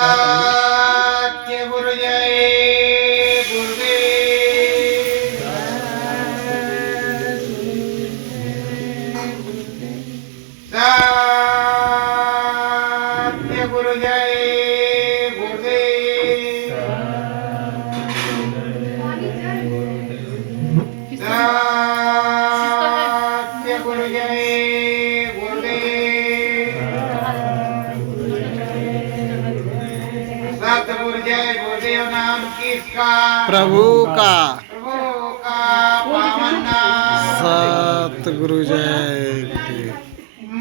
सत्य गुरु जय गुरुदेव। सत्य गुरु जय गुरुदेव। सत्य गुरु जय सतगुरु जय गुरुदेव। नाम किसका? प्रभु का। प्रभु का पावन नाम सतगुरु जय।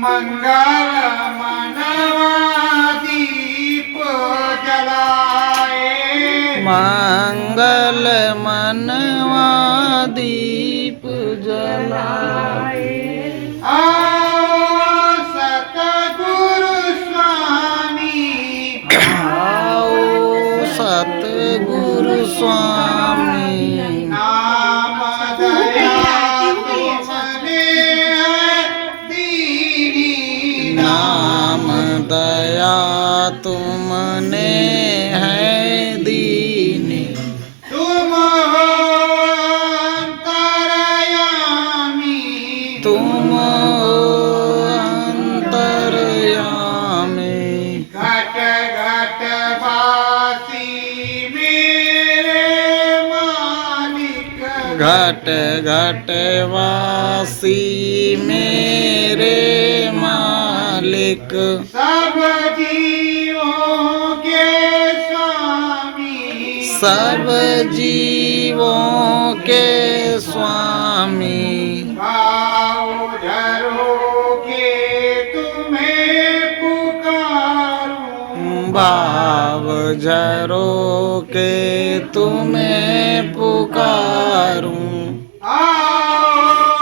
मंगल मनवा दीप जलाए। मंगल मनवा दीप जलाए। सतगुरु स्वामी नाम दया तुमने दीनी। नाम दया तुमने है दीनी। तुम हो अंतर्यामी। तुम अंतर्यामी। घट घट वासी मेरे मालिक। घट घट वासी मेरे मालिक। सब जीवों के स्वामी। सब जीवों के स्वामी। भाव धरो के तुम्हें पुकारूं। भाव झरो के तुम्हें पुकारूं। आओ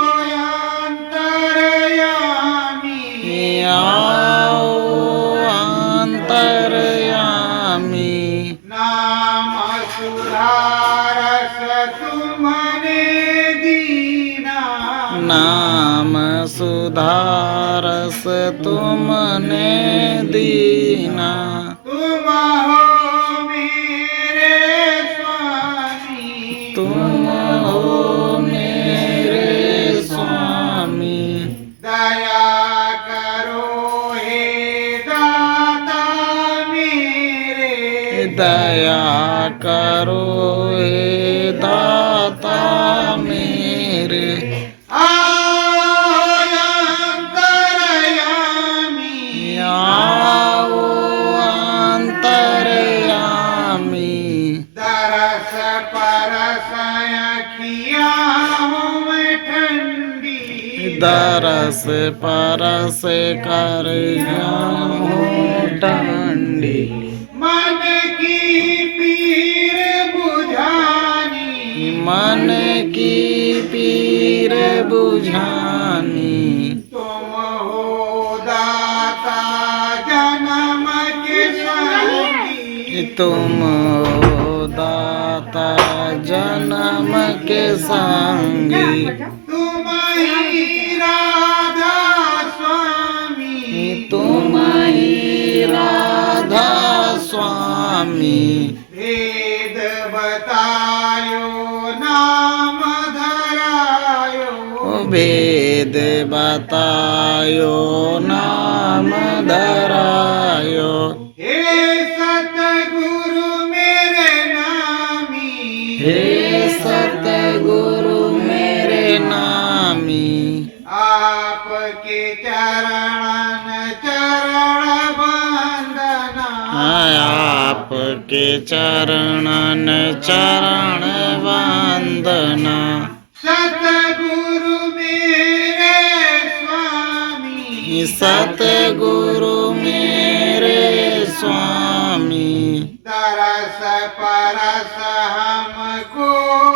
अंतर्यामी। आओ अंतर्यामी। नाम सुधारस तुमने दीना। नाम सुधारस तुमने दीना। तुम हो मेरे स्वामी। तुम हो मेरे स्वामी। दया करो हे दाता मेरे। दया करो हे दाता मेरे। आओ अंतर्यामी। आओ अंतर्यामी। दरस परस अखियाँ में ठंडी। दरस परस कर ठंडी। मन की पीर बुझानी। मन की पीर बुझानी। तुम हो दाता जन्म के संगी। तुम हो दाता जन्म के संगी। तुम ही राधा स्वामी। तुम ही राधा स्वामी। भेद बतायो नाम धरायो। भेद बतायो नाम धरायो। हे सतगुरु मेरे नामी। हे सतगुरु मेरे नामी। आपके चरण चरण वंदना। आपके चरणन चरण वंदना। सतगुरु मेरे स्वामी। सतगुरु मेरे स्वामी। दरस परस हमको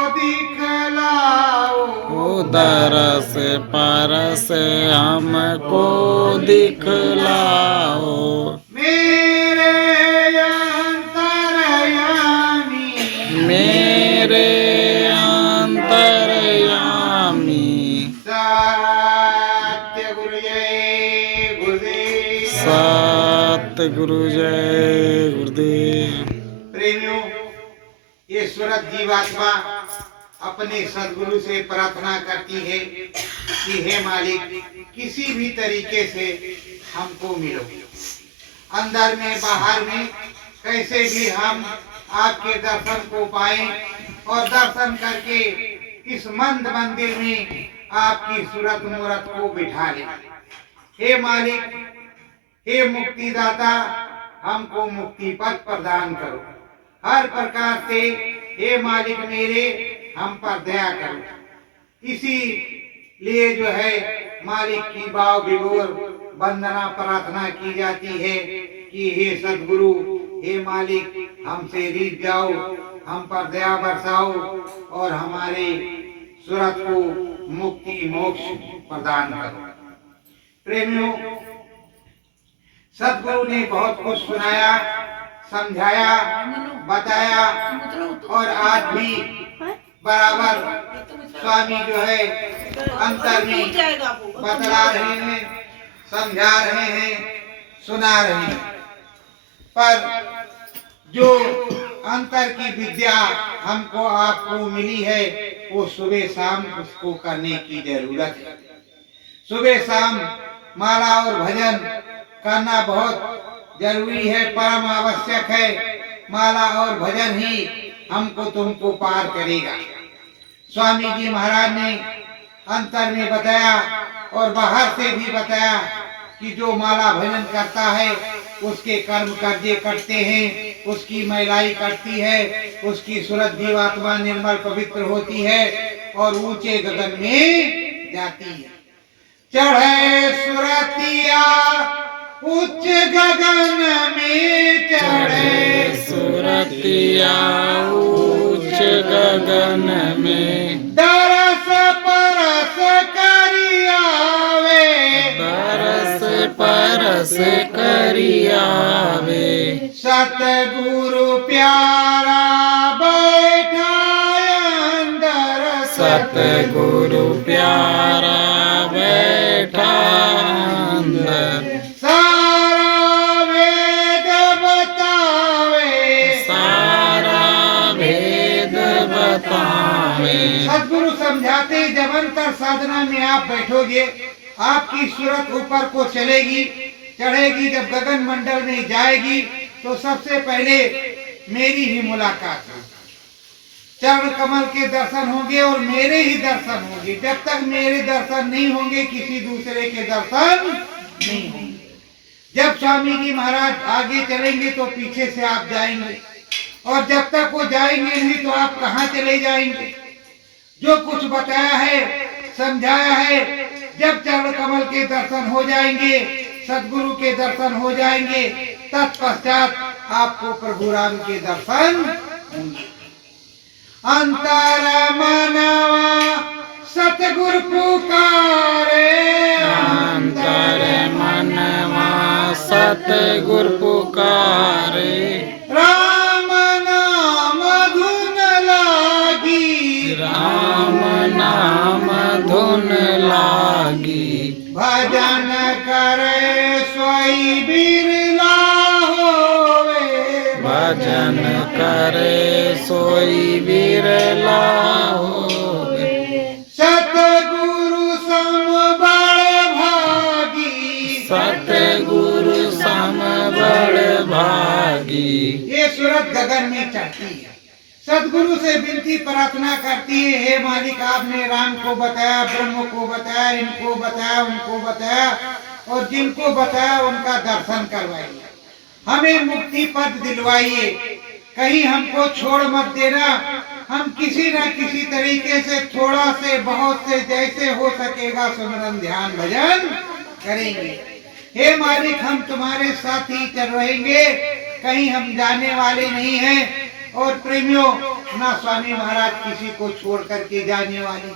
दिखलाओ। ओ दरस परस हमको दिखलाओ। मेरे अंतर्यामी। मेरे अंतर्यामी। सत्य गुरु जय गुरुदेव। सतगुरु जय गुरुदेव। दे। प्रेमियों, ये सूरत जीवात्मा अपने सदगुरु से प्रार्थना करती है कि हे मालिक, किसी भी तरीके से हमको मिलो, अंदर में बाहर में कैसे भी हम आपके दर्शन को पाएं और दर्शन करके इस मंद मंदिर में आपकी सूरत मूरत को बिठा लें। हे मालिक, हे मुक्तिदाता, हमको मुक्ति पद प्रदान करो। हर प्रकार से हे मालिक मेरे, हम पर दया करो। इसी लिए जो है मालिक की भाव विभोर वंदना प्रार्थना की जाती है कि हे सदगुरु, हे मालिक, हमसे रीत जाओ, हम पर दया बरसाओ और हमारे सूरत को मुक्ति मोक्ष प्रदान करो। प्रेमियों, सदगुरु ने बहुत कुछ सुनाया, समझाया, बताया और आज भी बराबर स्वामी जो है अंतर में बतला रहे हैं, समझा रहे हैं, सुना रहे हैं। पर जो अंतर की विद्या हमको आपको मिली है, वो सुबह शाम उसको करने की जरूरत है। सुबह शाम माला और भजन करना बहुत जरूरी है, परम आवश्यक है। माला और भजन ही हमको तुमको पार करेगा। स्वामी जी महाराज ने अंतर में बताया और बाहर से भी बताया कि जो माला भजन करता है उसके कर्म कर्जे कटते हैं, उसकी महिलाई कटती है, उसकी सूरत जीवात्मा निर्मल पवित्र होती है और ऊंचे गगन में जाती है। चढ़े सुरतिया उच्च गगन में, चढ़े सुरतिया उच्च गगन में, दरस परस करियावे, दरस परस करियावे। सतगुरु प्यारा बैठा अंदर, सतगुरु प्यारा बैठा अंदर, सारा वेद बतावे, सारा भेद बतावे। सदगुरु समझाते, जब अंतर साधना में आप बैठोगे, आपकी सूरत ऊपर को चलेगी, चढ़ेगी। जब गगन मंडल में जाएगी तो सबसे पहले मेरी ही मुलाकात होगी, चरण कमल के दर्शन होंगे और मेरे ही दर्शन होंगे। जब तक मेरे दर्शन नहीं होंगे, किसी दूसरे के दर्शन नहीं होंगे। जब स्वामी जी महाराज आगे चलेंगे तो पीछे से आप जाएंगे, और जब तक वो जाएंगे नहीं तो आप कहाँ चले जाएंगे। जो कुछ बताया है, समझाया है, जब चरण कमल के दर्शन हो जाएंगे, सदगुरु के दर्शन हो जाएंगे, तत्पश्चात आपको प्रभु राम के दर्शन होंगे। अंतर मनवा सतगुरु पुकारे, अंतर मनवा सतगुरु पुकारे। राम नाम धुन लागी, राम नाम धुन लागी। भजन करे सोई बिरला होवे, भजन करे सोई बिरला होवे। सतगुरु सम बड़ भागी, सतगुरु सम बड़ भागी। ये सूरत गगन में चढ़ती है। सदगुरु से विनती प्रार्थना करती है, हे मालिक, आपने राम को बताया, ब्रह्म को बताया, इनको बताया, उनको बताया, और जिनको बताया उनका दर्शन करवाइए, हमें मुक्ति पद दिलवाइए, कहीं हमको छोड़ मत देना। हम किसी न किसी तरीके से, थोड़ा से बहुत से, जैसे हो सकेगा सुमिरन ध्यान भजन करेंगे। हे मालिक, हम तुम्हारे साथ ही चल रहेंगे, कहीं हम जाने वाले नहीं हैं। और प्रेमियों, ना स्वामी महाराज किसी को छोड़ करके जाने वाले,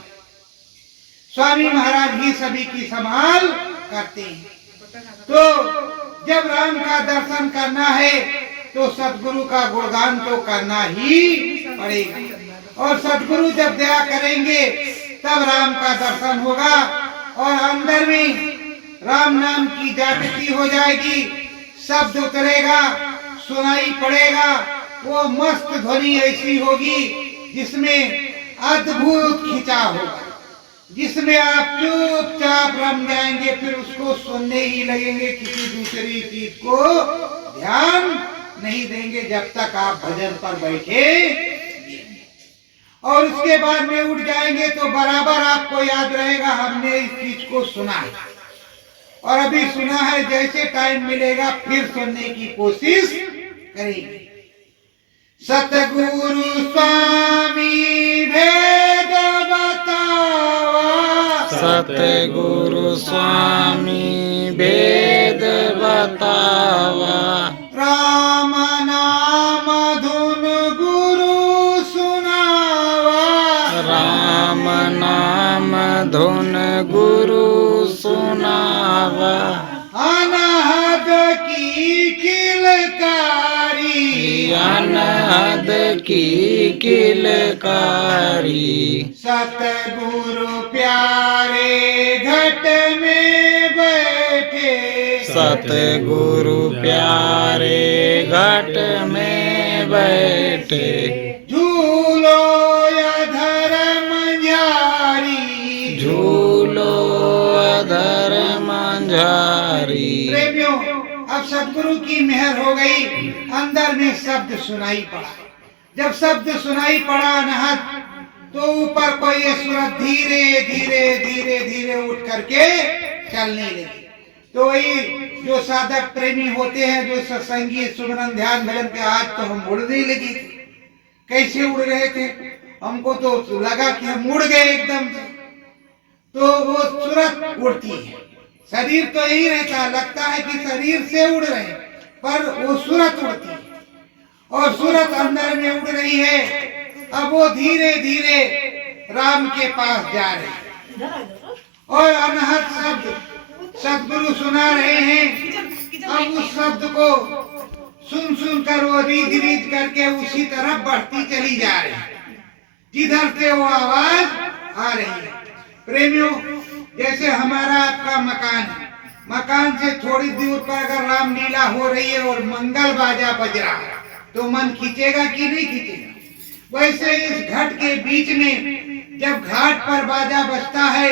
स्वामी महाराज ही सभी की संभाल करते हैं। तो जब राम का दर्शन करना है तो सदगुरु का गुणगान तो करना ही पड़ेगा, और सदगुरु जब दया करेंगे तब राम का दर्शन होगा, और अंदर में राम नाम की जागृति हो जाएगी, शब्द उतरेगा, सुनाई पड़ेगा वो मस्त ध्वनि ऐसी होगी जिसमें अद्भुत खिंचाव होगा, जिसमें आप चुपचाप रम जाएंगे, फिर उसको सुनने ही लगेंगे, किसी दूसरी चीज को ध्यान नहीं देंगे जब तक आप भजन पर बैठे। और उसके बाद में उठ जाएंगे तो बराबर आपको याद रहेगा हमने इस चीज को सुना है और अभी सुना है, जैसे टाइम मिलेगा फिर सुनने की कोशिश करेंगे। सतगुरु स्वामी भेद बतावा, सतगुरु स्वामी वेद बतावा, राम नाम धुन गुरु सुनावा, राम नाम धुन गुरु सुनावा, अनहद की किलकारी, अनहद की किलकारी, सतगुरु प्यारे घट में बैठे, सतगुरु प्यारे घट में बैठे, झूलो अधर मंझारी, झूलो अधर मंझारी। प्रेमियों, अब सतगुरु की मेहर हो गई, अंदर में शब्द सुनाई पड़ा। जब शब्द सुनाई पड़ा अनहद, तो ऊपर कोई ये सूरत धीरे धीरे धीरे धीरे उठ करके चलने लगी। तो वही जो साधक प्रेमी होते हैं, जो सत्संगी सुमरन ध्यान भजन के, आज तो हम उड़ने लगी थी। कैसे उड़ रहे थे, हमको तो लगा कि हम उड़ गए एकदम से। तो वो सूरत उड़ती है, शरीर तो यही रहता, लगता है कि शरीर से उड़ रहे हैं, पर वो सूरत उड़ती है और सूरत अंदर में उड़ रही है। अब वो धीरे धीरे राम के पास जा रहे हैं और अनहद शब्द सतगुरु सुना रहे हैं। अब उस शब्द को सुन सुन कर वो रीझ रीझ करके उसी तरफ बढ़ती चली जा रही है जिधर से वो आवाज आ रही है। प्रेमियों, जैसे हमारा आपका मकान है, मकान से थोड़ी दूर पर अगर रामलीला हो रही है और मंगल बाजा बज रहा है तो मन खींचेगा कि नहीं खींचेगा? वैसे इस घट के बीच में जब घाट पर बाजा बजता है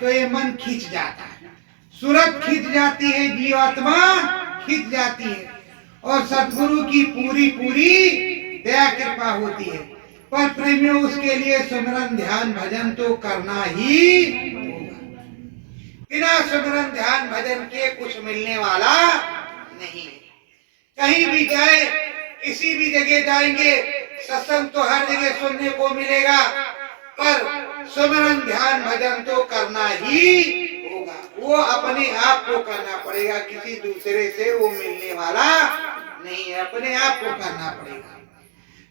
तो ये मन खींच जाता है, सूरत खींच जाती है, जीवात्मा खींच जाती है और सतगुरु की पूरी पूरी दया कृपा होती है। पर प्रेमियों, उसके लिए सुमिरन ध्यान भजन तो करना ही होगा। बिना सुमिरन ध्यान भजन के कुछ मिलने वाला नहीं। कहीं भी जाए, किसी भी जगह जाएंगे, सत्संग तो हर जगह सुनने को मिलेगा, पर सुमिरन ध्यान भजन तो करना ही होगा। वो अपने आप को करना पड़ेगा, किसी दूसरे से वो मिलने वाला नहीं है, अपने आप को करना पड़ेगा।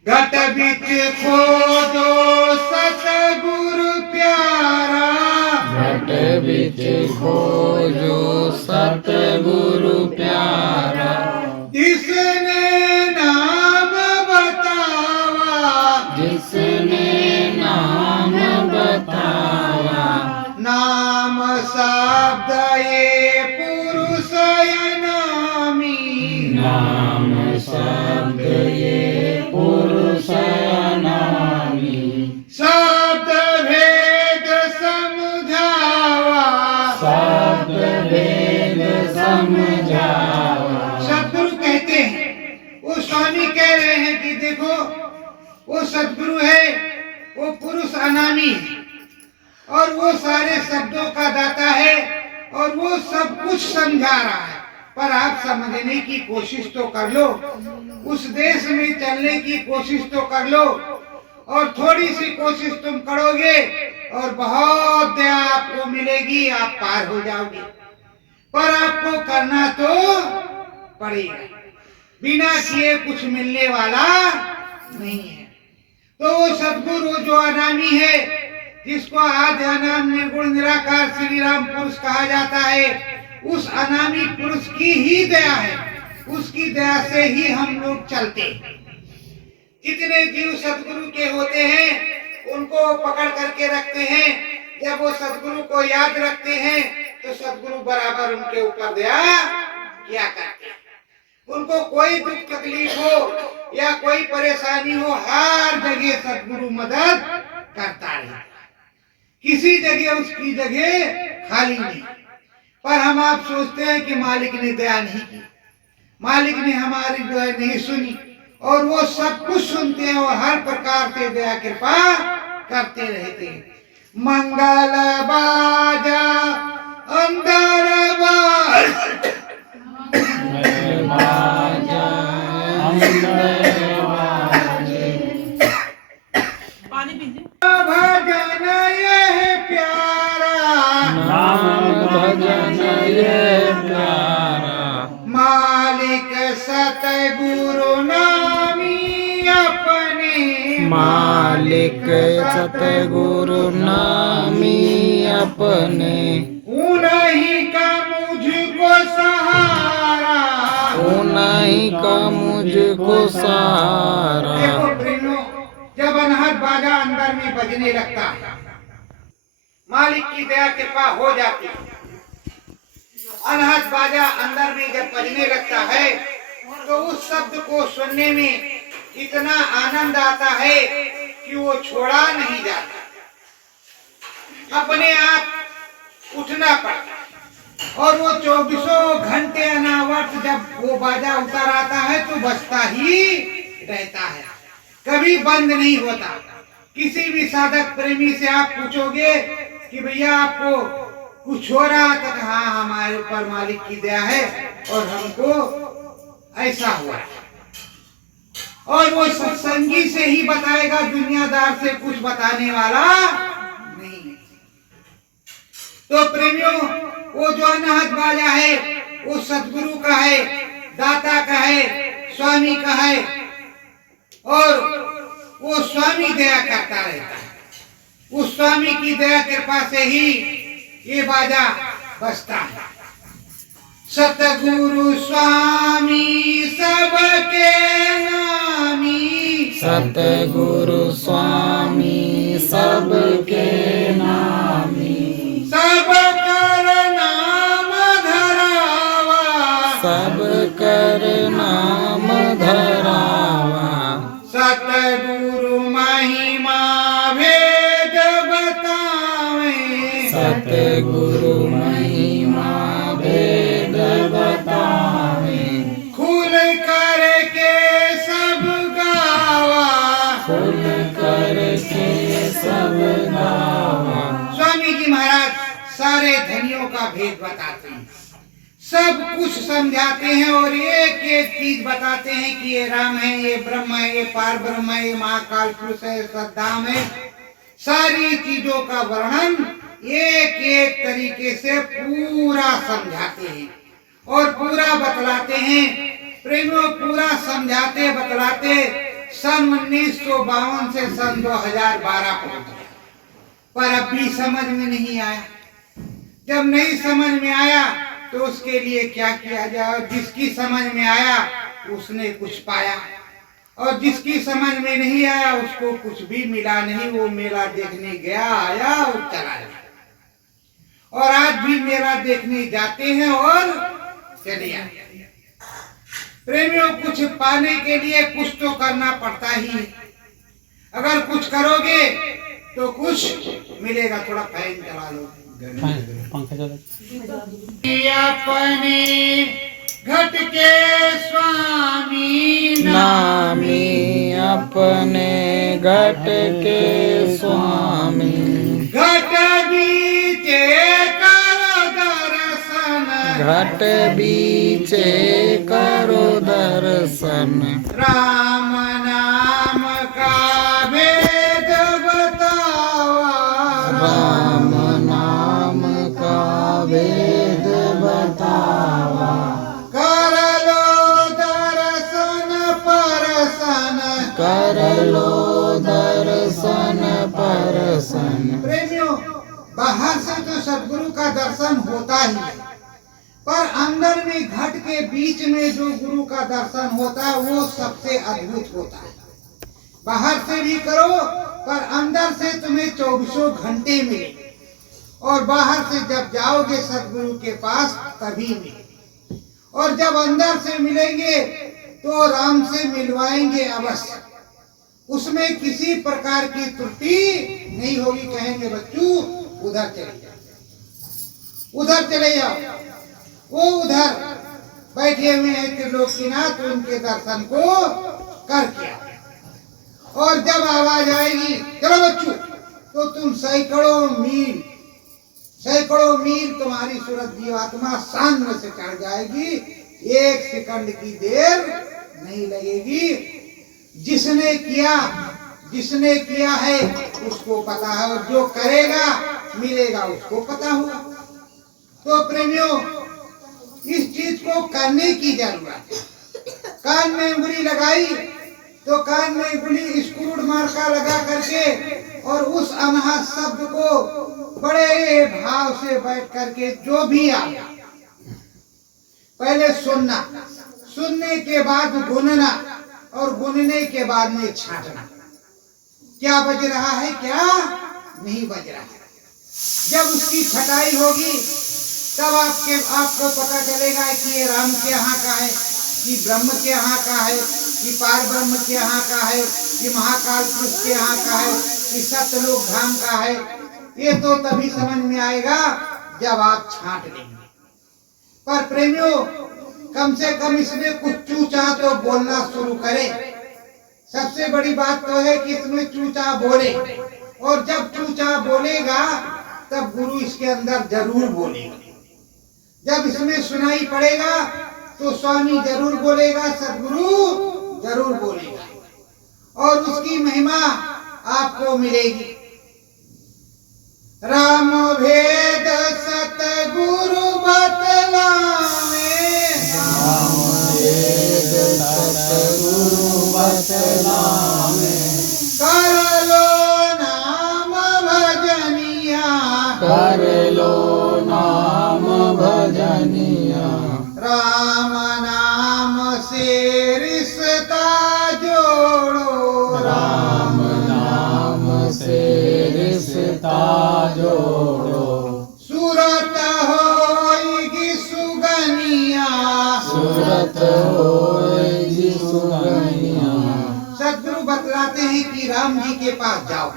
घट बिच खोजो सतगुरु प्यारा, घट बिच खोजो सतगुरु प्यारा, जिसने नाम बतावा, जिसने नाम बतावा, नाम शब्द ये पुरुष अनामी, नाम शब्द ये पुरुष अनामी, शब्द भेद समझावा, शब्द भेद समझावा। सतगुरु कहते हैं, वो स्वामी कह रहे हैं कि देखो, वो सतगुरु है, वो पुरुष अनामी है और वो सारे शब्दों का दाता है और वो सब कुछ समझा रहा है। पर आप समझने की कोशिश तो कर लो, उस देश में चलने की कोशिश तो कर लो, और थोड़ी सी कोशिश तुम करोगे और बहुत दया आपको मिलेगी, आप पार हो जाओगे। पर आपको करना तो पड़ेगा, बिना किए कुछ मिलने वाला नहीं है। तो वो सतगुरु जो अनामी है, जिसको आद्य अनाम निर्गुण निराकार श्री राम पुरुष कहा जाता है, उस अनामी पुरुष की ही दया है, उसकी दया से ही हम लोग चलते। जितने जीव सतगुरु के होते हैं उनको पकड़ करके रखते हैं। जब वो सतगुरु को याद रखते हैं तो सतगुरु बराबर उनके ऊपर दया किया करते हैं। उनको कोई दुख तकलीफ हो या कोई परेशानी हो, हर जगह सदगुरु मदद करता रहे, किसी जगह उसकी जगह खाली नहीं। पर हम आप सोचते हैं कि मालिक ने दया नहीं की, मालिक ने हमारी दुआ नहीं सुनी, और वो सब कुछ सुनते हैं और हर प्रकार से दया कृपा करते रहते हैं। मंगल बाजा अंदर बाजा अंदर बाजे, भजन ये प्यारा, नाम भजन ये प्यारा, मालिक सतगुरु नामी अपने, मालिक सतगुरु नामी अपने, उन्हीं का मुझको सहारा, उन्हीं का मुझको सहारा। देखो प्रेमियों, जब अनहद बाजा अंदर में बजने लगता है, मालिक की दया कृपा हो जाती है। अनहद बाजा अंदर में जब बजने लगता है तो उस शब्द को सुनने में इतना आनंद आता है कि वो छोड़ा नहीं जाता, अपने आप उठना पड़ता, और वो 24 घंटे अनावट जब वो बाजा उतर आता है तो बजता ही रहता है, कभी बंद नहीं होता। किसी भी साधक प्रेमी से आप पूछोगे कि भैया आपको कुछ हो रहा, तो हाँ हमारे ऊपर मालिक की दया है और हमको ऐसा हुआ, और वो सत्संगी से ही बताएगा, दुनियादार से कुछ बताने वाला नहीं। तो प्रेमियों, वो जो अनहद बाजा है वो सदगुरु का है, दाता का है, स्वामी का है, और वो स्वामी दया करता रहता है। उस स्वामी की दया कृपा से ही ये बाजा बजता है। सतगुरु स्वामी सबके नामी, सतगुरु स्वामी सबके नामी, सब कर नाम धरावा, सब कर नाम धरावा, सतगुरु महिमा भेद बतावे, सतगुरु महिमा भेद बतावे, खुल करके सब गावा, खुल करके सब गावा। स्वामी जी महाराज सारे धनियों का भेद बताते हैं, सब कुछ समझाते हैं, और एक एक चीज बताते हैं कि ये राम है, ये ब्रह्म है, ये पार ब्रह्म है, ये महाकाल पुरुष है, सद्दाम है। सारी चीजों का वर्णन एक एक तरीके से पूरा समझाते हैं और पूरा बतलाते हैं। प्रेमियों, पूरा समझाते बतलाते सन 1952 से सन 2012 पहुंच गया, पर अब भी समझ में नहीं आया। जब नहीं समझ में आया तो उसके लिए क्या किया जाए? जिसकी समझ में आया उसने कुछ पाया, और जिसकी समझ में नहीं आया उसको कुछ भी मिला नहीं। वो मेला देखने गया, आया और चला गया, और आज भी मेला देखने जाते हैं और चले आते। प्रेमियों, कुछ पाने के लिए कुछ तो करना पड़ता ही है। अगर कुछ करोगे तो कुछ मिलेगा। थोड़ा फैन चला लो, पंखा चला। अपने घट के स्वामी नामी, अपने घट के स्वामी, घट बीचे करो दर्शन, घट बीचे करो दर्शन, राम नाम का भेद बतावा, राम नाम का वेद बतावा, कर लो दर्शन परसन, कर लो दर्शन परसन। प्रेमियों, बाहर से तो सदगुरु का दर्शन होता ही है, पर अंदर में घट के बीच में जो गुरु का दर्शन होता है वो सबसे अद्भुत होता है। बाहर से भी करो पर अंदर से तुम्हें 24 घंटे मिले, और बाहर से जब जाओगे सदगुरु के पास तभी मिले। और जब अंदर से मिलेंगे तो राम से मिलवाएंगे अवश्य, उसमें किसी प्रकार की त्रुटि नहीं होगी। कहेंगे बच्चों उधर चले जाओ, उधर चले जाओ, वो उधर बैठे हुए हैं त्रिलोकीनाथ, उनके दर्शन को करके आओ। और जब आवाज आएगी चलो बच्चों, तो तुम सैकड़ों मील तुम्हारी सूरत जीवात्मा सामने से चढ़ जाएगी, एक सेकंड की देर नहीं लगेगी। जिसने किया है उसको पता है, और जो करेगा मिलेगा उसको पता हुआ। तो प्रेमियों, इस चीज को करने की जरूरत है। कान में उंगली लगाई तो कान में उंगली स्क्रूड मार्का लगा करके और उस अनहद शब्द को बड़े भाव से बैठ करके जो भी आ पहले सुनना, सुनने के बाद गुनना, और गुनने के बाद में छांटना, क्या बज रहा है क्या नहीं बज रहा है। जब उसकी छटाई होगी तब आपको पता चलेगा कि ये राम के यहाँ का है, कि ब्रह्म के यहाँ का है, कि पार ब्रह्म के यहाँ का है, कि महाकाल पुरुष के यहाँ का है, कि सत्यलोक धाम का है। ये तो तभी समझ में आएगा जब आप छांट लेंगे। पर प्रेमियों, कम से कम इसमें कुछ चूचा तो बोलना शुरू करें। सबसे बड़ी बात तो है कि इसमें चूचा बोले, और जब चूचा बोलेगा तब गुरु इसके अंदर जरूर बोलेगा। जब इसमें सुनाई पड़ेगा तो स्वामी जरूर बोलेगा, सदगुरु जरूर बोलेगा, और उसकी महिमा आपको मिलेगी। राम भेद सतगुरु बतलावे, राम वेद सतगुरु बतलावे, कर लो नाम भजनिया, कर लो नाम भजनिया, राम नाम से रिश्ता जोड़ो, राम नाम से रिश्ता जोड़ो, सूरत होएगी सुगनिया, सूरत होएगी सुगनिया। सदगुरु बतलाते हैं कि राम जी के पास जाओ,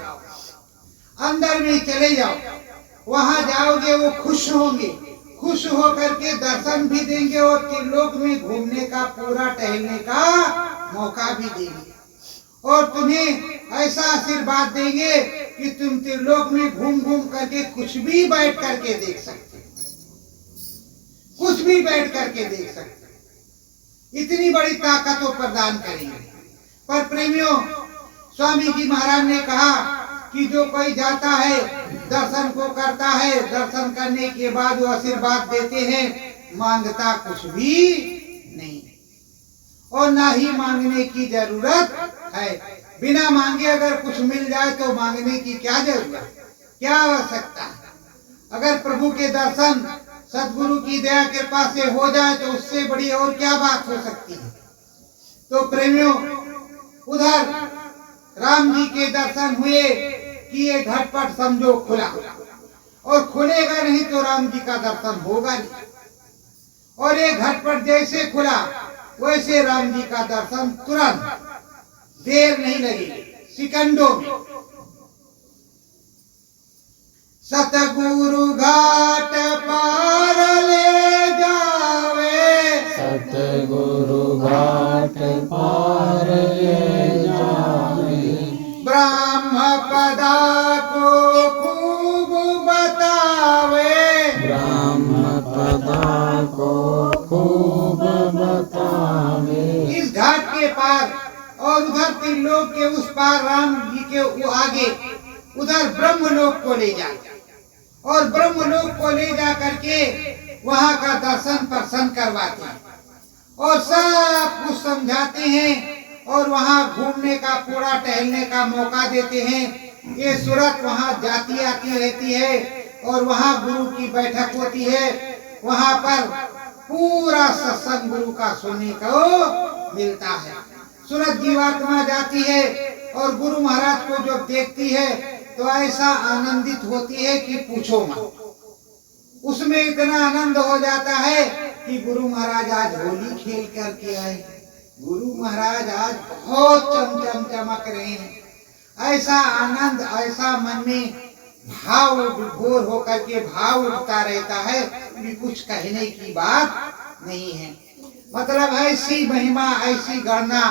अंदर में चले जाओ, वहां जाओगे वो खुश होंगे, खुश होकर के दर्शन भी देंगे और त्रिलोक में घूमने का, पूरा टहलने का मौका भी देंगे, और तुम्हें ऐसा आशीर्वाद देंगे कि तुम त्रिलोक में घूम घूम करके कुछ भी बैठ करके देख सकते, कुछ भी बैठ करके देख सकते। इतनी बड़ी ताकत वो प्रदान करेंगे। पर प्रेमियों, स्वामी जी महाराज ने कहा कि जो कोई जाता है दर्शन को करता है, दर्शन करने के बाद वो आशीर्वाद देते हैं, मांगता कुछ भी नहीं, और ना ही मांगने की जरूरत है। बिना मांगे अगर कुछ मिल जाए तो मांगने की क्या जरूरत, क्या आवश्यकता है। अगर प्रभु के दर्शन सदगुरु की दया कृपा से हो जाए तो उससे बड़ी और क्या बात हो सकती है। तो प्रेमियों, उधर राम जी के दर्शन हुए कि ये घटपट समझो खुला, और खुलेगा नहीं तो राम जी का दर्शन होगा नहीं, और ये घटपट जैसे खुला वैसे राम जी का दर्शन तुरंत, देर नहीं लगेगी, सेकंडों में। सतगुरु घाट पार ले जावे, सतगुरु घाट पार ले जावे, ब्रह्म पदा को खूब बतावे, ब्रह्म पदा को खूब बतावे। इस घाट के पार और उधर त्रिलोक के उस पार राम जी के वो आगे उधर ब्रह्मलोक को ले जाए, और ब्रह्मलोक को ले जा करके वहां का दर्शन प्रसन्न करवाते हैं, और सब कुछ समझाते हैं, और वहां घूमने का, पूरा टहलने का मौका देते हैं। ये सूरत वहां जाती आती रहती है, और वहां गुरु की बैठक होती है, वहां पर पूरा सत्संग गुरु का सुनने को मिलता है। सूरत जीवात्मा जाती है और गुरु महाराज को जब देखती है तो ऐसा आनंदित होती है कि पूछो मत। उसमें इतना आनंद हो जाता है कि गुरु महाराज आज होली खेल करके आए, गुरु महाराज आज बहुत चमचम चमक रहे हैं। ऐसा आनंद, ऐसा मन में भाव विभोर होकर के भाव उठता रहता है कि कुछ कहने की बात नहीं है। मतलब ऐसी महिमा, ऐसी गणना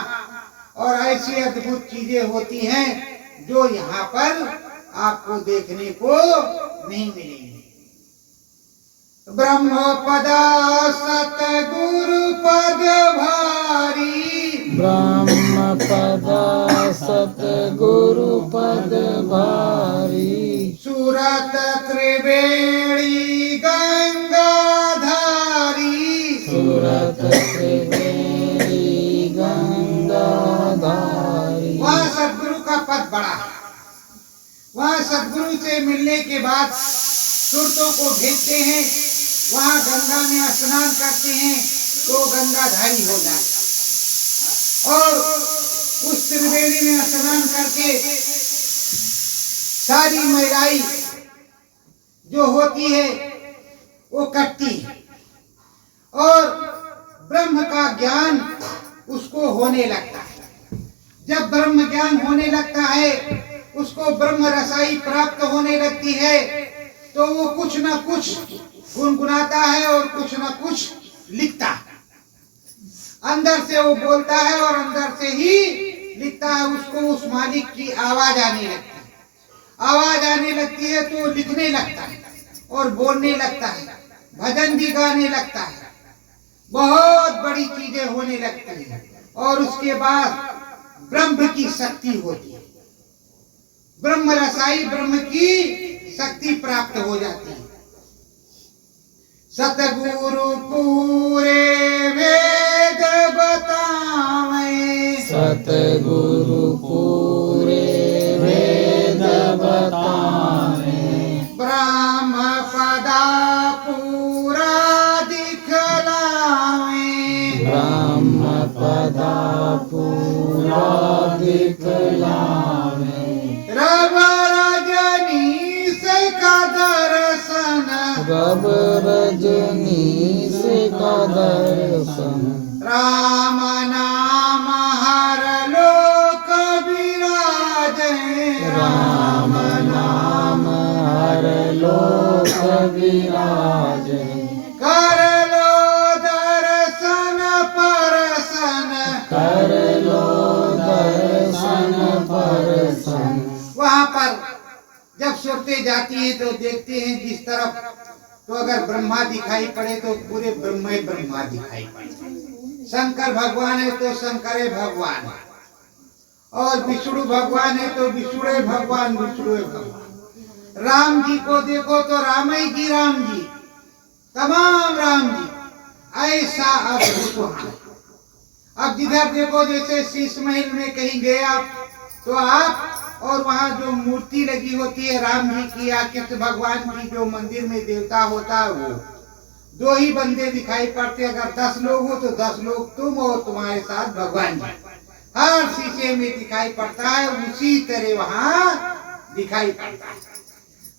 और ऐसी अद्भुत चीजें होती हैं जो यहाँ पर आपको देखने को नहीं मिलेंगी। ब्रह्म पद सतगुरु पद भारी, ब्रह्म पद सतगुरु पद भारी, सूरत त्रिवेणी गंगाधारी, सूरत त्रिवेणी गंगाधारी। वह सदगुरु का पद बड़ा है। वह सदगुरु से मिलने के बाद सुरतों को भेजते हैं, वहां गंगा में स्नान करते हैं तो गंगाधारी हो जाते, और उस त्रिवेणी में स्नान करके सारी महिलाएं जो होती है वो कटती है और ब्रह्म का ज्ञान उसको होने लगता है। जब ब्रह्म ज्ञान होने लगता है, उसको ब्रह्म रसाई प्राप्त होने लगती है, तो वो कुछ ना कुछ गुनगुनाता है और कुछ ना कुछ लिखता है। अंदर से वो बोलता है और अंदर से ही लिखता है। उसको उस मालिक की आवाज आने लगती है। आवाज आने लगती है तो लिखने लगता है और बोलने लगता है, भजन भी गाने लगता है, बहुत बड़ी चीजें होने लगती हैं। और उसके बाद ब्रह्म की शक्ति होती है, ब्रह्म रसाई ब्रह्म की शक्ति प्राप्त हो जाती है। सतगुरु पूरे वेद बतावे, सतगुरु पूरे वेद बतावे, ब्रह्म पदा पूरा दिखलावे, ब्रह्म पदा पूरा दिखलावे, रब रजनीश का दर्शन, रब रजनीश का दर्शन, राम नाम हर लोक विराजे, राम नाम हर लोक विराजे, कर लो दर्शन परसन, कर लो दर्शन परसन। वहां पर जब सुरते जाती है तो देखते हैं जिस तरफ, तो अगर ब्रह्मा दिखाई पड़े तो पूरे ब्रह्म ही ब्रह्मा दिखाई पड़े, शंकर भगवान है तो शंकर भगवान है, और विष्णु भगवान है तो विष्णु भगवान, विष्णु भगवान। राम जी को देखो तो राम ही जी, राम जी, तमाम राम जी, ऐसा अद्भुत वहां। अब जिधर देखो, जैसे शीश महल में कहीं गए आप तो आप, और वहां जो मूर्ति लगी होती है राम जी की या कृष्ण भगवान की, जो मंदिर में देवता होता है, वो दो ही बंदे दिखाई पड़ते। अगर 10 लोग हो तो 10 लोग तुम और तुम्हारे साथ भगवान जी, हर शीशे में दिखाई पड़ता है। उसी तरह वहां दिखाई पड़ता है,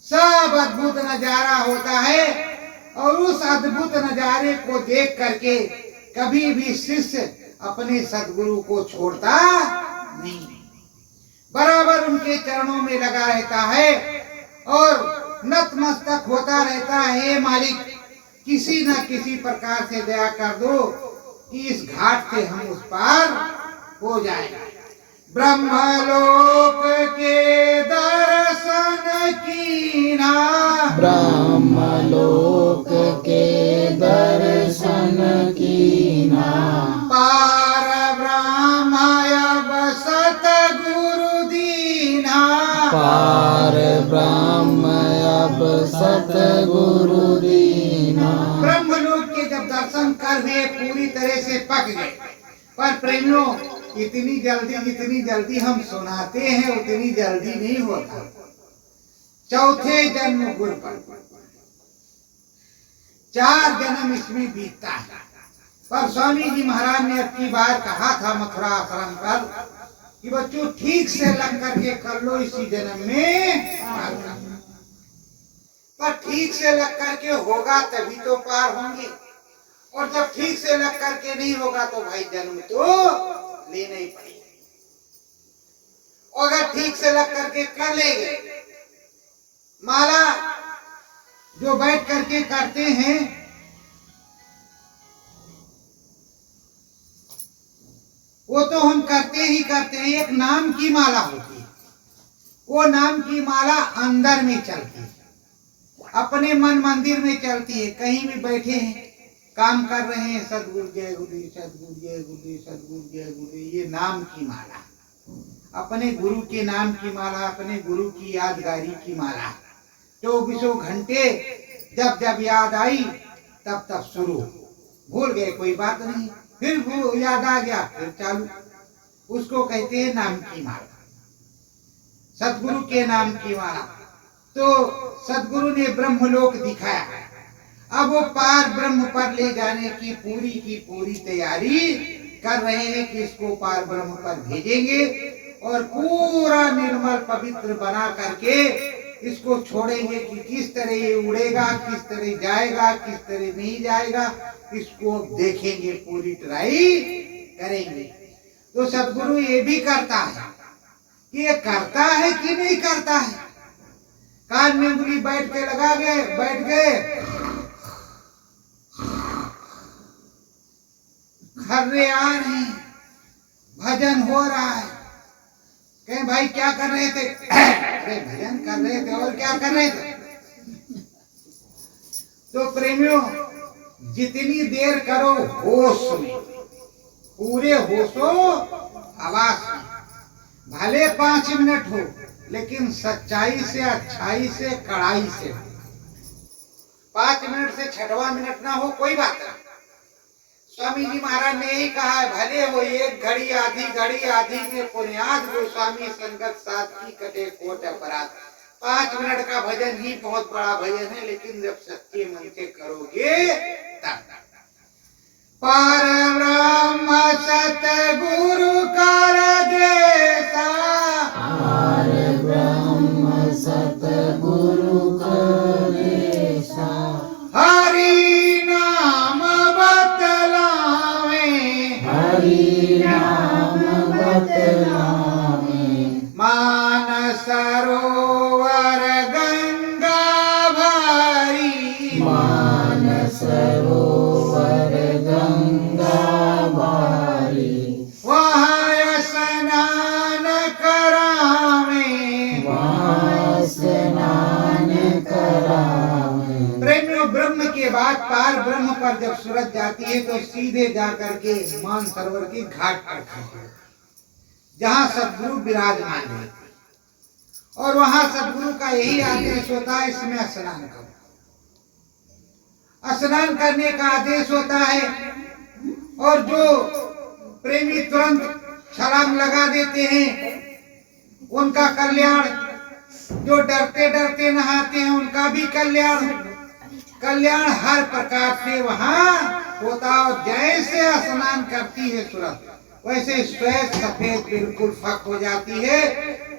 सब अद्भुत नजारा होता है। और उस अद्भुत नजारे को देख करके कभी भी शिष्य अपने सद्गुरु को छोड़ता नहीं, बराबर उनके चरणों में लगा रहता है और नतमस्तक होता रहता है। हे मालिक, किसी न किसी प्रकार से दया कर दो कि इस घाट से हम उस पार हो जाए। ब्रह्मलोक के दर्शन कीना, ब्रह्मलोक के दर्शन कीना, पार ब्रह्म अब सतगुरु दीना, पार ब्रह्म अब सतगुरु दीना। ब्रह्मलोक के जब दर्शन कर हुए, पूरी तरह से पक गए, पर प्रेमियों, इतनी जल्दी, जितनी जल्दी हम सुनाते हैं उतनी जल्दी नहीं होता। चौथे जन्म गुरु पर 4 जन्म इसमें बीतता है। पर स्वामी जी महाराज ने अपनी बार कहा था मथुरा आश्रम पर कि बच्चों ठीक से लग करके कर लो, इसी जन्म में पार कर लो। पर ठीक से लग करके होगा तभी तो पार होंगे, और जब ठीक से लग करके नहीं होगा तो भाई जन्म तो लेना ही पड़ेगा। अगर ठीक से लग करके कर लेंगे, माला जो बैठ करके करते हैं वो तो हम करते ही करते हैं। एक नाम की माला होती है, वो नाम की माला अंदर में चलती है, अपने मन मंदिर में चलती है। कहीं भी बैठे हैं, काम कर रहे हैं, सदगुरु जय गुरुदेव, सदगुरु जय गुरुदेव, सदगुरु जय गुरुदेव, ये नाम की माला, अपने गुरु के नाम की माला, अपने गुरु की यादगारी की माला। 24 घंटे जब जब याद आई तब तब शुरू, भूल गए कोई बात नहीं, फिर वो याद आ गया फिर चालू, उसको कहते हैं नाम की माला, सदगुरु के नाम की माला। तो सदगुरु ने ब्रह्मलोक दिखाया, अब वो पार ब्रह्म पर ले जाने की पूरी तैयारी कर रहे हैं कि इसको पार ब्रह्म पर भेजेंगे और पूरा निर्मल पवित्र बना करके इसको छोड़ेंगे कि किस तरह ये उड़ेगा, किस तरह जाएगा, किस तरह नहीं जाएगा, इसको देखेंगे, पूरी ट्राई करेंगे। तो सदगुरु ये भी करता है कि ये करता है कि नहीं करता है। कान में उंगली बैठ गए, खर्रे आ रहे हैं, भजन हो रहा है, कहे भाई क्या कर रहे थे? अरे भजन कर रहे थे, और क्या कर रहे थे? तो प्रेमियों, जितनी देर करो होश में, पूरे होशो हवास में, भले 5 मिनट हो लेकिन सच्चाई से, अच्छाई से, कड़ाई से। 5 मिनट से 6वां मिनट ना हो कोई बात नहीं। स्वामी जी महाराज ने ही कहा है, भले हो 1 घड़ी आधी में पुण्याद गोस्वामी संगत साथ की कटे कोट अपराध। 5 मिनट का भजन ही बहुत बड़ा भजन है, लेकिन जब सच्चे मन से करोगे तब। पर ब्रह्म सतगुरु कर देता, पार ब्रह्म सतगुरु कर देता, हरि नाम बतलावे, हरि नाम बतलावे, मान सरोवर गंगा भरी, मान सरोवर गंगा बारी, वहाँ स्नान करावे, वहाँ स्नान करावे। प्रेमियों, ब्रह्म के बाद पार ब्रह्म पर जब सूरज जाती है तो सीधे जाकर के मानसरोवर के घाट पर खड़े हो, जहाँ सदगुरु विराजमान है, और वहाँ सदगुरु का यही आदेश होता है, इसमें स्नान करो। स्नान करने का आदेश होता है, और जो प्रेमी तुरंत छलांग लगा देते हैं उनका कल्याण, जो डरते डरते नहाते हैं उनका भी कल्याण हर प्रकार से वहाँ होता। और जैसे स्नान करती है सूरज, वैसे श्वेत सफेद बिल्कुल फक हो जाती है,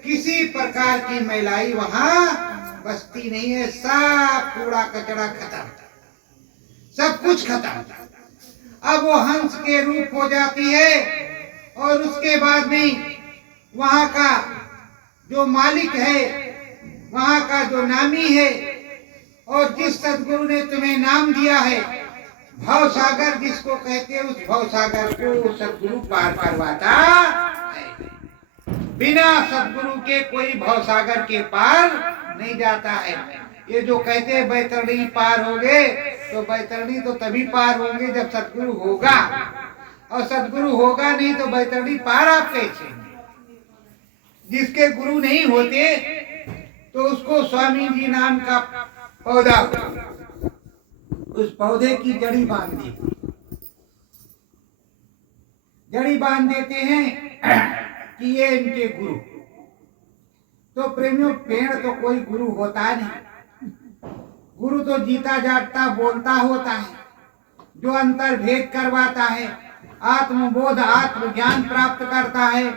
किसी प्रकार की मैलाई वहाँ बसती नहीं है, सब कूड़ा कचरा खत्म, सब कुछ खत्म। अब वो हंस के रूप हो जाती है, और उसके बाद में वहाँ का जो मालिक है, वहाँ का जो नामी है, और जिस सदगुरु ने तुम्हें नाम दिया है, भव सागर जिसको कहते हैं, उस भव सागर को सदगुरु पार करवाता है। बिना सदगुरु के कोई भव सागर के पार नहीं जाता है। ये जो कहते हैं बैतरणी पार हो गए, तो बैतरणी तो तभी पार होंगे जब सदगुरु होगा, और सदगुरु होगा नहीं तो बैतरणी पार आप कैसे? जिसके गुरु नहीं होते तो उसको स्वामी जी नाम का पौधा, उस पौधे की जड़ी बांध देते हैं कि ये इनके गुरु। तो प्रेमियों, पेड़ तो कोई गुरु होता नहीं, गुरु तो जीता जागता बोलता होता है, जो अंतर भेद करवाता है, आत्मबोध आत्मज्ञान प्राप्त करता है,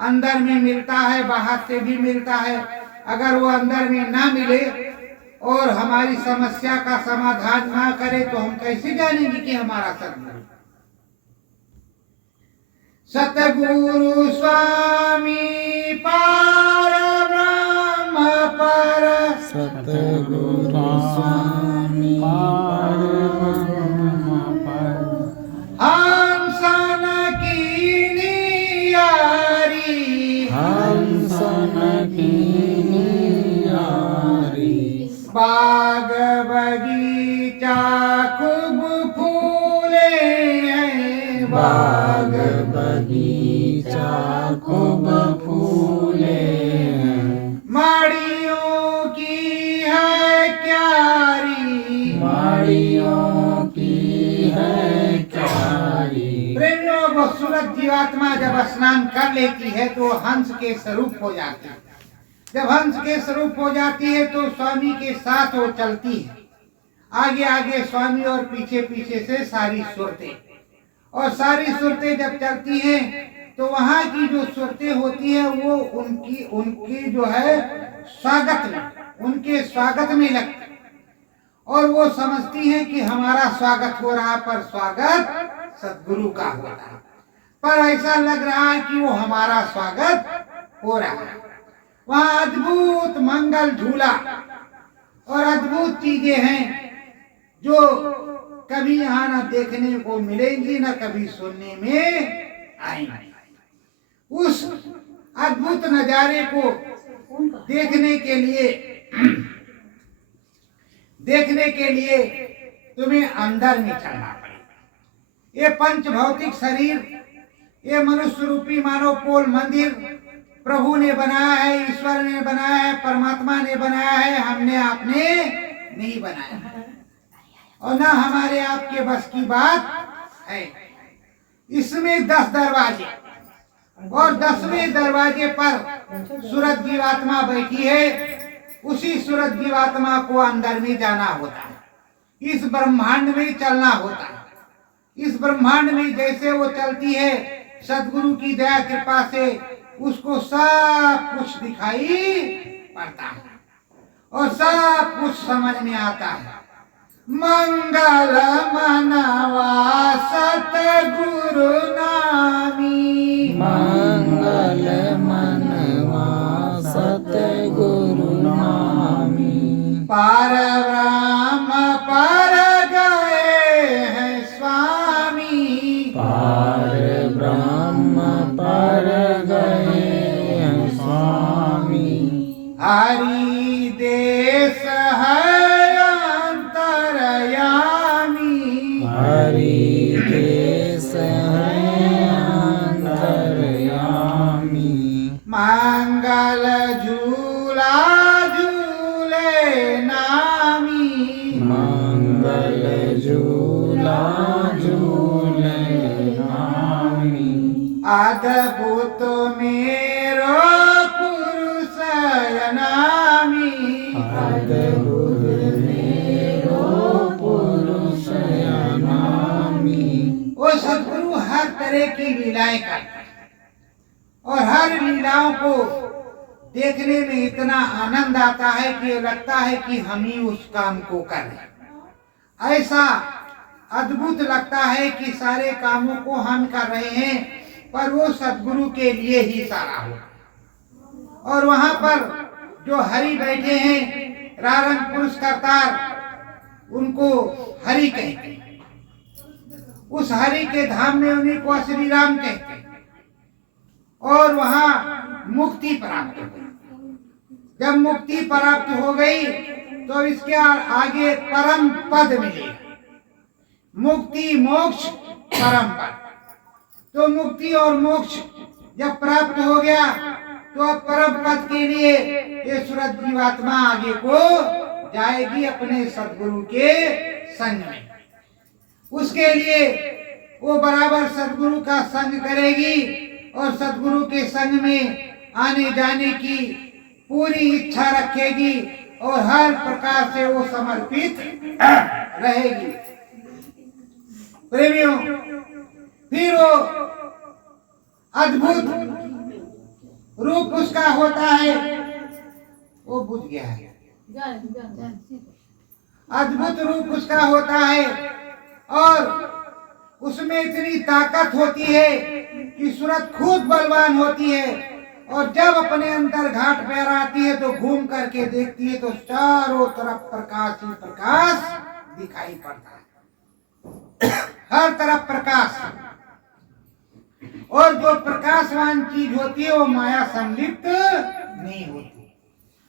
अंदर में मिलता है, बाहर से भी मिलता है। अगर वो अंदर में ना मिले और हमारी समस्या का समाधान ना करे तो हम कैसे जानेंगे कि हमारा सदगुरु? सतगुरु स्वामी पार ब्रह्म पर, सतगुरु स्वामी पार ब्रह्म पर, हंसन की नियारी, हंसन की नियारी, बाग बगीचा खूब फूले हैं, बाग बगीचा खूब फूले हैं, माड़ियों की है क्यारी, माड़ियों की है क्यारी। प्रेमियों, खूबसूरत जीवात्मा जब स्नान कर लेती है तो हंस के स्वरूप हो जाती है। जब हंस के स्वरूप हो जाती है तो स्वामी के साथ वो चलती है, आगे आगे स्वामी और पीछे पीछे से सारी सूरतें, और सारी सूरतें जब चलती हैं तो वहाँ की जो सूरतें होती है वो उनकी जो है स्वागत में, उनके स्वागत में लगती, और वो समझती हैं कि हमारा स्वागत हो रहा, पर स्वागत सद्गुरु का हो रहा है, पर ऐसा लग रहा है कि वो हमारा स्वागत हो रहा है। वहाँ अद्भुत मंगल झूला और अद्भुत चीजें हैं जो कभी यहाँ न देखने को मिलेंगी, न कभी सुनने में आएंगी। उस अद्भुत नजारे को देखने के लिए तुम्हें अंदर में चलना पड़ेगा। ये पंच भौतिक शरीर, ये मनुष्य रूपी मानव पोल मंदिर प्रभु ने बनाया है, ईश्वर ने बनाया है, परमात्मा ने बनाया है, हमने आपने नहीं बनाया है, और ना हमारे आपके बस की बात है। इसमें 10 दरवाजे, और 10वें दरवाजे पर सूरज जीवात्मा बैठी है। उसी सूरज जीवात्मा को अंदर में जाना होता है, इस ब्रह्मांड में चलना होता है। इस ब्रह्मांड में जैसे वो चलती है, सद्गुरु की दया कृपा से उसको सब कुछ दिखाई पड़ता है और सब कुछ समझ में आता है। मंगल मनवा सतगुरु नामी, मंगल मनवा सतगुरु नामी, पार ब्रह्म पर गए हैं स्वामी, पार ब्रह्म पर गए हैं स्वामी, हरि देश है अंतरयामी, हरि देश है अंतरयामी, मंगल झूला झूले नामी, मंगल झूला झूले नामी, अद्भुत मेरो पुरुष नामी, अद्भुत मेरो पुरुष नामी। वो सद्गुरु हर तरह की लीलाएं करता है, और हर लीलाओं को देखने में इतना आनंद आता है कि लगता है कि हम ही उस काम को कर रहे हैं। ऐसा अद्भुत लगता है कि सारे कामों को हम कर रहे हैं, पर वो सद्गुरु के लिए ही सारा हो। और वहां पर जो हरि बैठे हैं, रारंग पुरुष करतार, उनको हरि कहते हैं। उस हरि के धाम में उन्हीं को श्री राम कहते हैं, और वहां मुक्ति प्राप्त हो गई। जब मुक्ति प्राप्त हो गई तो इसके आगे परम पद मिलेगा, मुक्ति मोक्ष परम पद। तो मुक्ति और मोक्ष जब प्राप्त हो गया तो अब परम पद के लिए ये सूरज जीवात्मा आगे को जाएगी अपने सद्गुरु के संग में। उसके लिए वो बराबर सद्गुरु का संग करेगी, और सद्गुरु के संग में आने जाने की पूरी इच्छा रखेगी, और हर प्रकार से वो समर्पित रहेगी। प्रेमियों, फिर वो अद्भुत रूप उसका होता है, वो बुझ गया है। अद्भुत रूप उसका होता है और उसमें इतनी ताकत होती है कि सूरत खुद बलवान होती है। और जब अपने अंदर घाट पैर आती है तो घूम करके देखती है तो चारों तरफ प्रकाश ही प्रकाश दिखाई पड़ता है, हर तरफ प्रकाश। और जो प्रकाशवान चीज होती है वो माया संलिप्त नहीं होती।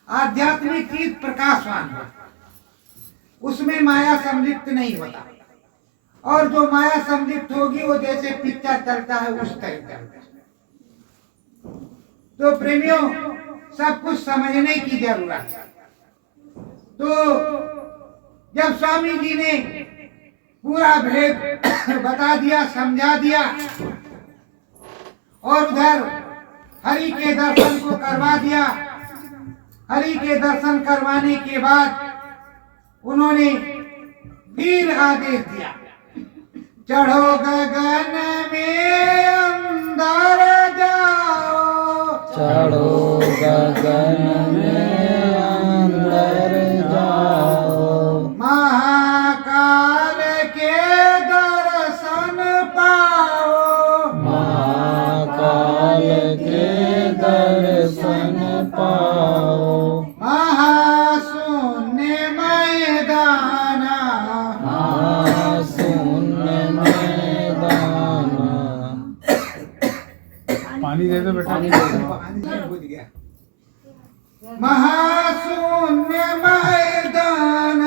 आध्यात्मिक चीज प्रकाशवान होती, उसमें माया संलिप्त नहीं होता। और जो माया संलिप्त होगी वो जैसे पिक्चर चलता है उस तरह चलता है। तो प्रेमियों, सब कुछ समझने की जरूरत है। तो जब स्वामी जी ने पूरा भेद बता दिया, समझा दिया और उधर हरि के दर्शन को करवा दिया, हरि के दर्शन करवाने के बाद उन्होंने फिर आदेश दिया, चढ़ो गगन में अंदर जाओ, चढ़ो गगन में अंदर जाओ, महाकाल के दर्शन पाओ, महाकाल के दर्शन पाओ, महाशून्य मैदाना, महाशून्य मैदान। पानी दे दो बेटा। बुझ गया, महाशून्य मैदान,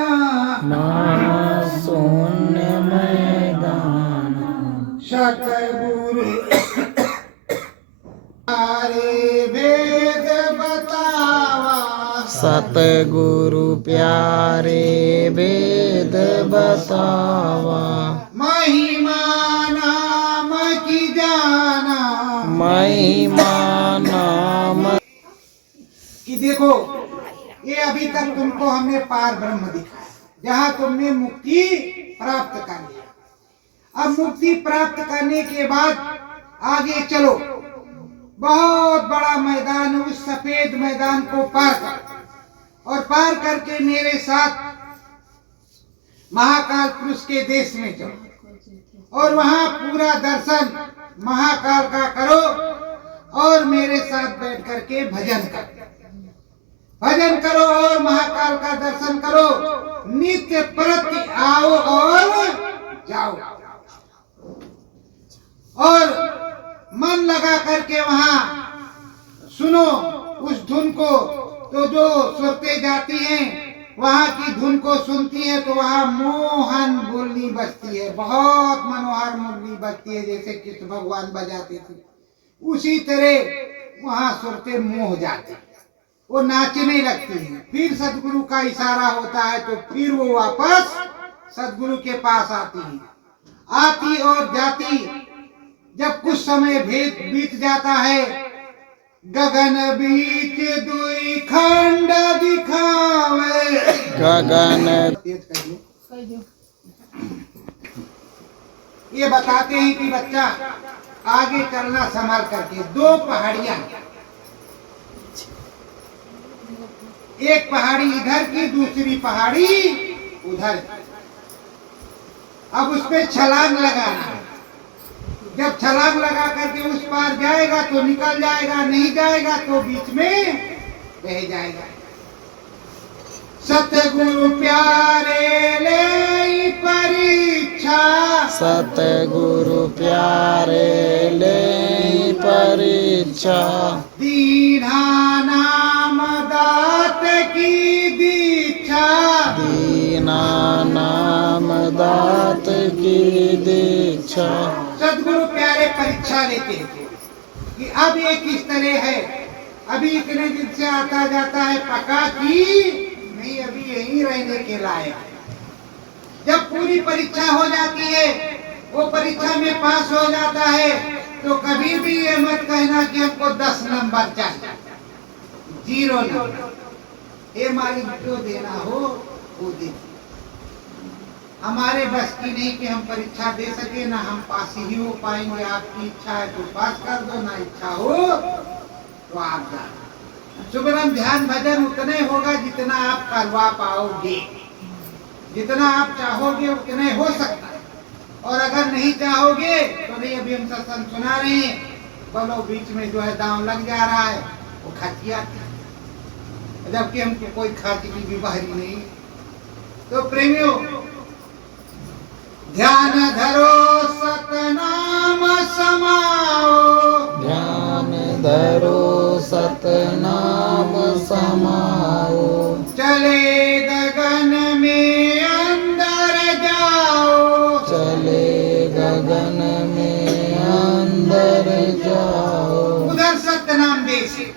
महाशून्य मैदान, सतगुरु प्यारे वेद बतावा, सतगुरु प्यारे वेद बतावा, महिमा नाम की जाना। महिमा नाम। कि देखो, ये अभी तक तुमको हमने पार ब्रह्म दिखाया, जहाँ तुमने मुक्ति प्राप्त कर लिया। अब मुक्ति प्राप्त करने के बाद आगे चलो, बहुत बड़ा मैदान, उस सफेद मैदान को पार कर और पार करके मेरे साथ महाकाल पुरुष के देश में चलो और वहां पूरा दर्शन महाकाल का करो और मेरे साथ बैठ करके भजन करो और महाकाल का दर्शन करो। नित्य प्रति आओ और जाओ और मन लगा करके वहां सुनो उस धुन को। तो जो सुरते जाती हैं वहां की धुन को सुनती है तो वहां मोहन बोलनी बजती है, बहुत मनोहर मुरली बजती है, जैसे कृष्ण भगवान बजाते थे। उसी तरह वहां सुरते मोह जाती, वो नाचने लगती हैं। फिर सदगुरु का इशारा होता है तो फिर वो वापस सदगुरु के पास आती है, आती और जाती। जब कुछ समय बीत जाता है, गगन बीच दुई खंड दिखावे, गगन। ये बताते हैं कि बच्चा आगे चलना संभाल करके। दो पहाड़ियां, एक पहाड़ी इधर की, दूसरी पहाड़ी उधर की। अब उस पे छलांग लगाना है। जब छलांग लगा करके उस पार जाएगा तो निकल जाएगा, नहीं जाएगा तो बीच में रह जाएगा। सतगुरु प्यारे ले परीक्षा, सतगुरु प्यारे ले परीक्षा, दीना नाम दात की दीक्षा, दीना नाम दात की दीक्षा। सदगुरु प्यारे परीक्षा लेते हैं कि अब ये किस तरह है, अभी इतने दिन से आता जाता है, पका कि नहीं अभी यहीं रहने के लायक है। जब पूरी परीक्षा हो जाती है, वो परीक्षा में पास हो जाता है तो कभी भी ये मत कहना कि हमको 10 नंबर चाहिए, 0 नंबर। ये मालिक जो देना हो वो दे। हमारे बस की नहीं कि हम परीक्षा दे सके, ना हम पास ही हो पाएंगे। आपकी इच्छा है तो पास कर दो, ना इच्छा हो तो आप जाओ। सुमिरन ध्यान भजन उतने होगा जितना आप करवा पाओगे, जितना आप चाहोगे उतने हो सकता है। और अगर नहीं चाहोगे तो नहीं, अभी हम सत्संग सुना रहे हैं, बोलो बीच में जो है दांव लग जा रहा है, वो खाती आती है, जबकि हमको कोई खाती की बीमारी नहीं। तो प्रेमियों, ध्यान धरो सतनाम समाओ, ध्यान धरो सतनाम समाओ, चले गगन में अंदर जाओ, चले गगन में अंदर जाओ। उधर सतनाम देश है।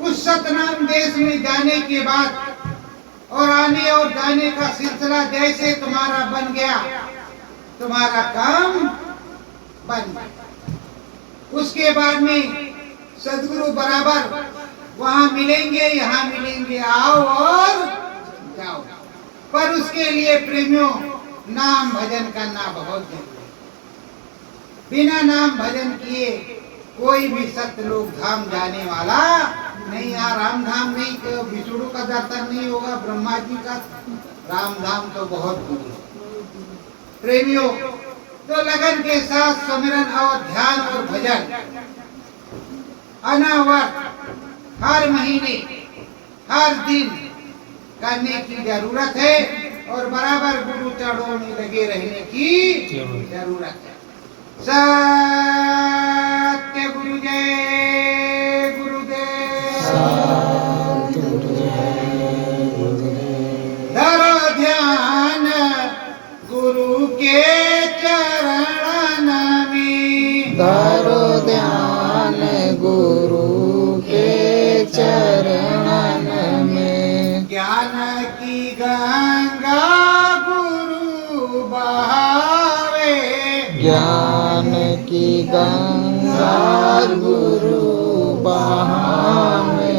उस सतनाम देश में जाने के बाद और आने और जाने का सिलसिला जैसे तुम्हारा बन गया, तुम्हारा काम बन गया। उसके बाद में सदगुरु बराबर वहां मिलेंगे, यहाँ मिलेंगे, आओ और जाओ। पर उसके लिए प्रेमियों नाम भजन करना बहुत जरूरी है। बिना नाम भजन किए कोई भी सत्य लोग धाम जाने वाला नहीं। यहाँ राम धाम नहीं तो विष्णु का दर्शन नहीं होगा, ब्रह्मा जी का राम धाम तो बहुत दूर है। प्रेमियों, तो लगन के साथ सुमिरन और ध्यान और भजन अनावरत हर महीने हर दिन करने की जरूरत है और बराबर गुरु चरणों में लगे रहने की जरूरत है। सत्य गुरु जय गुरुदेव। धरो ध्यान गुरु के चरण में, धरो ध्यान गुरु के चरण में, ज्ञान की गंगा गुरु बहावे, ज्ञान की गंगा गुरु बहावे,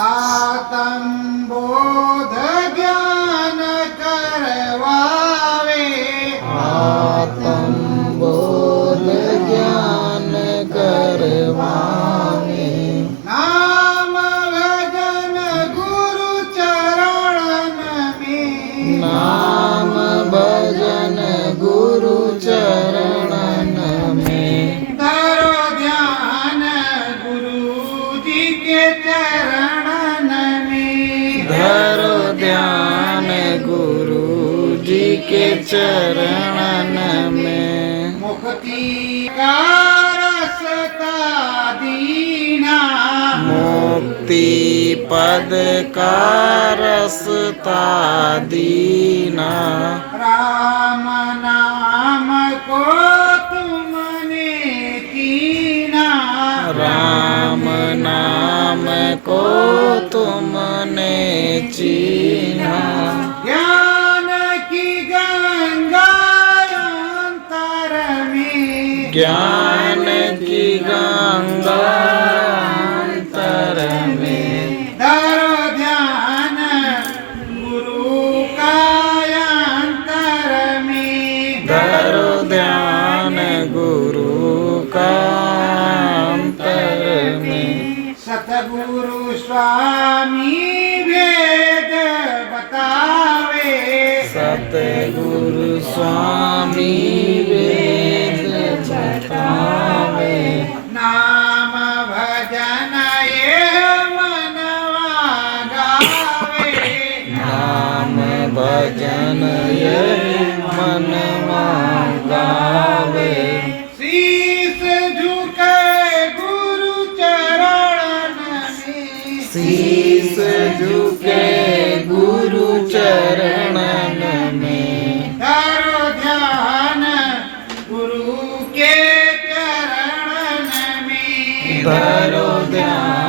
आत्म बोध ज्ञान करवावे, आत्म बोध ज्ञान करवावे, नाम भजन गुरु चरण में, नाम भजन गुरु चरण में, धरो ध्यान गुरु जी के चरण में, धरो ध्यान गुरु जी के चरण में, मुक्ति का रास्ता दीना, मुक्ति पद का रास्ता दीना, राम नाम को तुमने कीना, राम नाम को तुमने चीना, ज्ञान की गंगा अंतर में, ज्ञान की गंगा अंतर में, धरो ध्यान गुरु का अंतर में, धरो ध्यान गुरु का अंतर में, सतगुरु स्वामी वेद बतावे, सतगुरु स्वामी वेद बतावे, नाम भजन ये मनवा गावे, नाम भजन ये मन गावे, शीस झुके गुरु चरण में, शीस झुके गुरु चरण में, धरो ध्यान गुरु के चरण में, धरो ध्यान